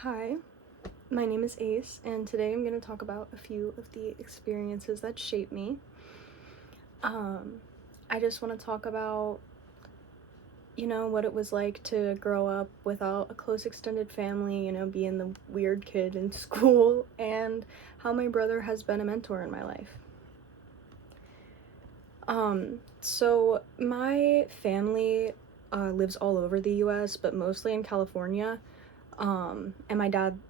Hi, my name is Ace, and today I'm going to talk about a few of the experiences that shaped me. I just want to talk about, what it was like to grow up without a close extended family, being the weird kid in school, and how my brother has been a mentor in my life. So my family lives all over the US, but mostly in California. And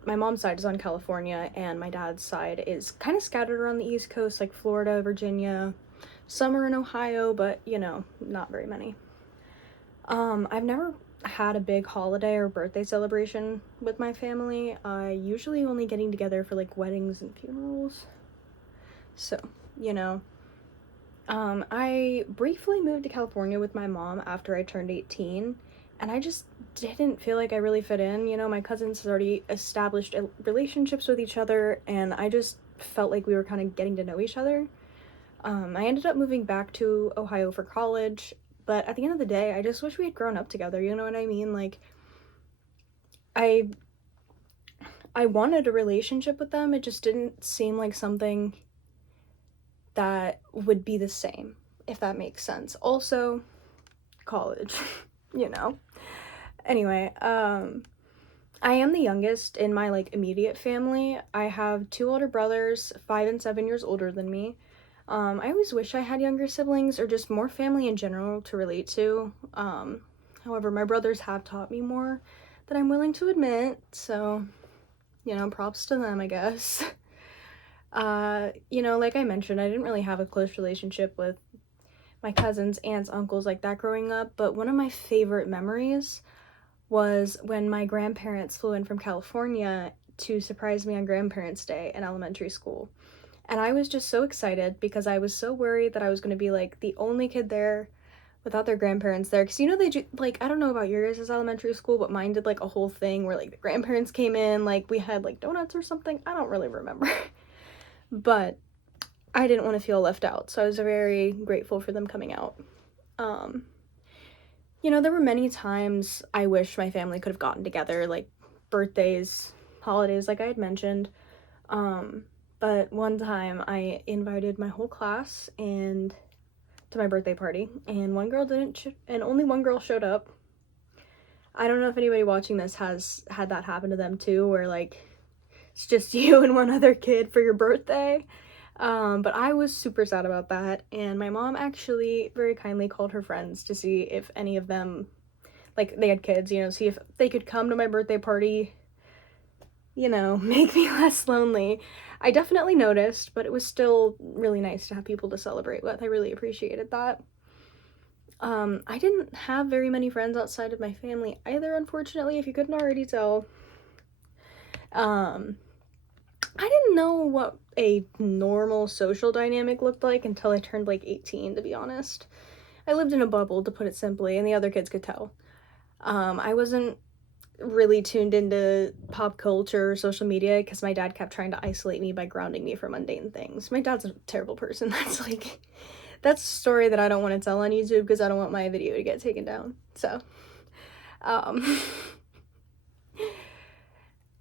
my mom's side is on California, and my dad's side is kind of scattered around the East Coast, like Florida, Virginia. Some are in Ohio, but not very many. I've never had a big holiday or birthday celebration with my family. Usually only getting together for like weddings and funerals. So, you know, I briefly moved to California with my mom after I turned 18, and I just didn't feel like I really fit in. My cousins had already established relationships with each other, and I just felt like we were kind of getting to know each other. I ended up moving back to Ohio for college, but at the end of the day, I just wish we had grown up together, you know what I mean? Like, I I wanted a relationship with them. It just didn't seem like something that would be the same, if that makes sense. Also, college, you know. Anyway, I am the youngest in my like immediate family. I have two older brothers, 5 and 7 years older than me. I always wish I had younger siblings or just more family in general to relate to. However, my brothers have taught me more than I'm willing to admit, so props to them, I guess. Like I mentioned, I didn't really have a close relationship with my cousins, aunts, uncles like that growing up, but one of my favorite memories was when my grandparents flew in from California to surprise me on Grandparents' Day in elementary school. And I was just so excited because I was so worried that I was going to be like the only kid there without their grandparents there. Because they do, like, I don't know about your guys' elementary school, but mine did like a whole thing where like the grandparents came in, like we had like donuts or something. I don't really remember. But I didn't want to feel left out, so I was very grateful for them coming out. Um, there were many times I wish my family could have gotten together, like birthdays, holidays, like I had mentioned. Um, but one time I invited my whole class and to my birthday party, and one girl didn't, and only one girl showed up. I don't know if anybody watching this has had that happen to them too, where like it's just you and one other kid for your birthday. But I was super sad about that, and my mom actually very kindly called her friends to see if any of them, like they had kids, see if they could come to my birthday party, make me less lonely. I definitely noticed, but it was still really nice to have people to celebrate with. I really appreciated that. I didn't have very many friends outside of my family either, unfortunately, if you couldn't already tell. Um, I didn't know what a normal social dynamic looked like until I turned like 18, to be honest. I lived in a bubble, to put it simply, and the other kids could tell. I wasn't really tuned into pop culture or social media because my dad kept trying to isolate me by grounding me for mundane things. My dad's a terrible person. That's a story that I don't want to tell on YouTube because I don't want my video to get taken down. So, um,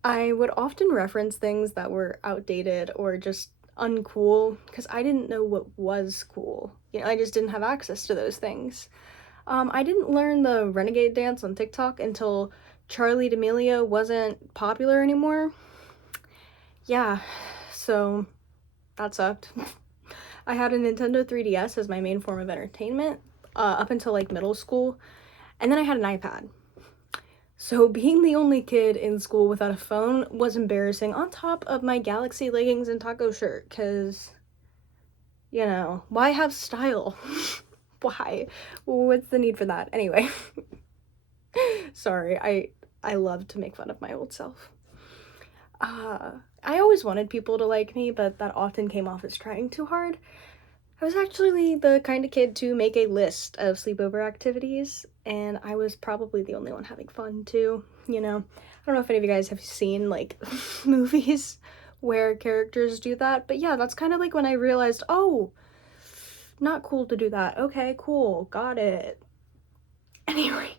I would often reference things that were outdated or just uncool because I didn't know what was cool. I just didn't have access to those things. I didn't learn the renegade dance on TikTok until Charlie D'Amelio wasn't popular anymore. Yeah, so that sucked. I had a Nintendo 3DS as my main form of entertainment up until like middle school, and then I had an iPad. So being the only kid in school without a phone was embarrassing, on top of my Galaxy leggings and taco shirt, because, why have style? Why? What's the need for that? Anyway. Sorry, I love to make fun of my old self. I always wanted people to like me, but that often came off as trying too hard. I was actually the kind of kid to make a list of sleepover activities, and I was probably the only one having fun too, I don't know if any of you guys have seen, like, movies where characters do that, but yeah, that's kind of like when I realized, oh, not cool to do that. Okay, cool, got it. Anyway,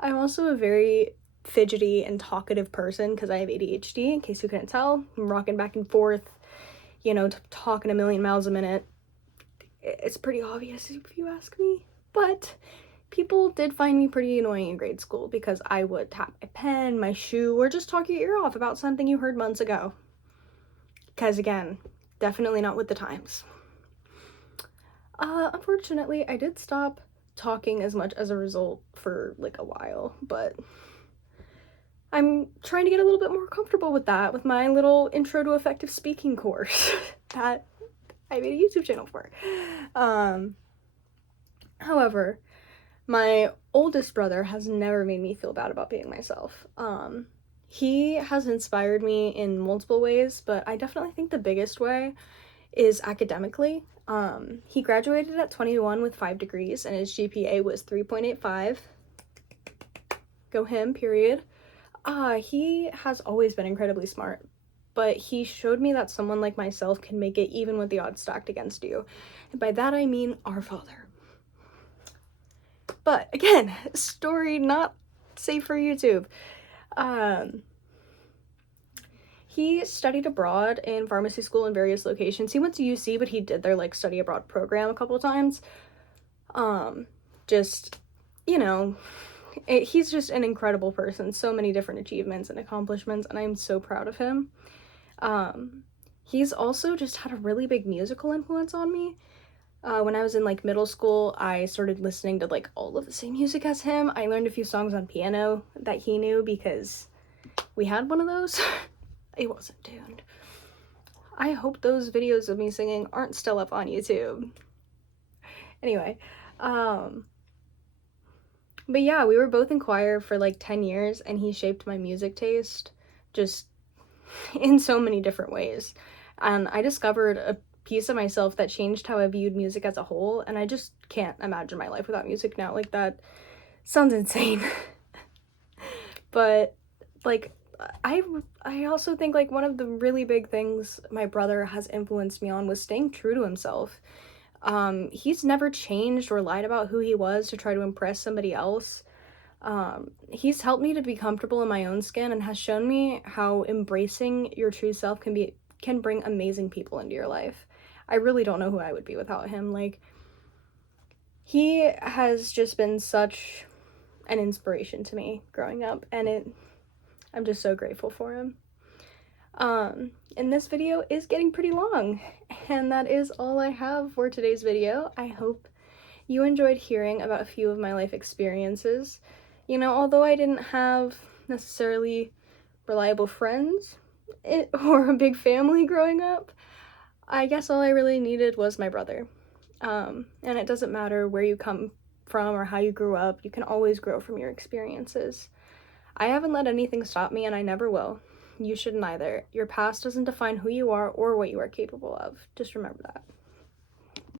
I'm also a very fidgety and talkative person because I have ADHD, in case you couldn't tell. I'm rocking back and forth, you know, talking a million miles a minute. It's pretty obvious if you ask me. But people did find me pretty annoying in grade school because I would tap my pen, my shoe, or just talk your ear off about something you heard months ago. Because again, definitely not with the times. Unfortunately, I did stop talking as much as a result for like a while, but I'm trying to get a little bit more comfortable with that with my little intro to effective speaking course that I made a YouTube channel for. However, my oldest brother has never made me feel bad about being myself. He has inspired me in multiple ways, but I definitely think the biggest way is academically. He graduated at 21 with 5 degrees, and his GPA was 3.85. Go him, period. He has always been incredibly smart, but he showed me that someone like myself can make it even with the odds stacked against you. And by that I mean our father. But again, story not safe for YouTube. He studied abroad in pharmacy school in various locations. He went to UC, but he did their like study abroad program a couple of times. Just, you know, he's just an incredible person. So many different achievements and accomplishments, and I'm so proud of him. He's also just had a really big musical influence on me. When I was in like middle school, I started listening to like all of the same music as him. I learned a few songs on piano that he knew because we had one of those. It wasn't tuned. I hope those videos of me singing aren't still up on YouTube. Anyway, but yeah, we were both in choir for like 10 years, and he shaped my music taste just in so many different ways. And I discovered a piece of myself that changed how I viewed music as a whole, and I just can't imagine my life without music now. Like, that sounds insane. But like, I also think like one of the really big things my brother has influenced me on was staying true to himself. He's never changed or lied about who he was to try to impress somebody else. He's helped me to be comfortable in my own skin and has shown me how embracing your true self can bring amazing people into your life. I really don't know who I would be without him. Like, he has just been such an inspiration to me growing up, and I'm just so grateful for him. And this video is getting pretty long, and that is all I have for today's video. I hope you enjoyed hearing about a few of my life experiences. You know, although I didn't have necessarily reliable friends or a big family growing up, I guess all I really needed was my brother. And it doesn't matter where you come from or how you grew up, you can always grow from your experiences. I haven't let anything stop me, and I never will. You shouldn't either. Your past doesn't define who you are or what you are capable of. Just remember that.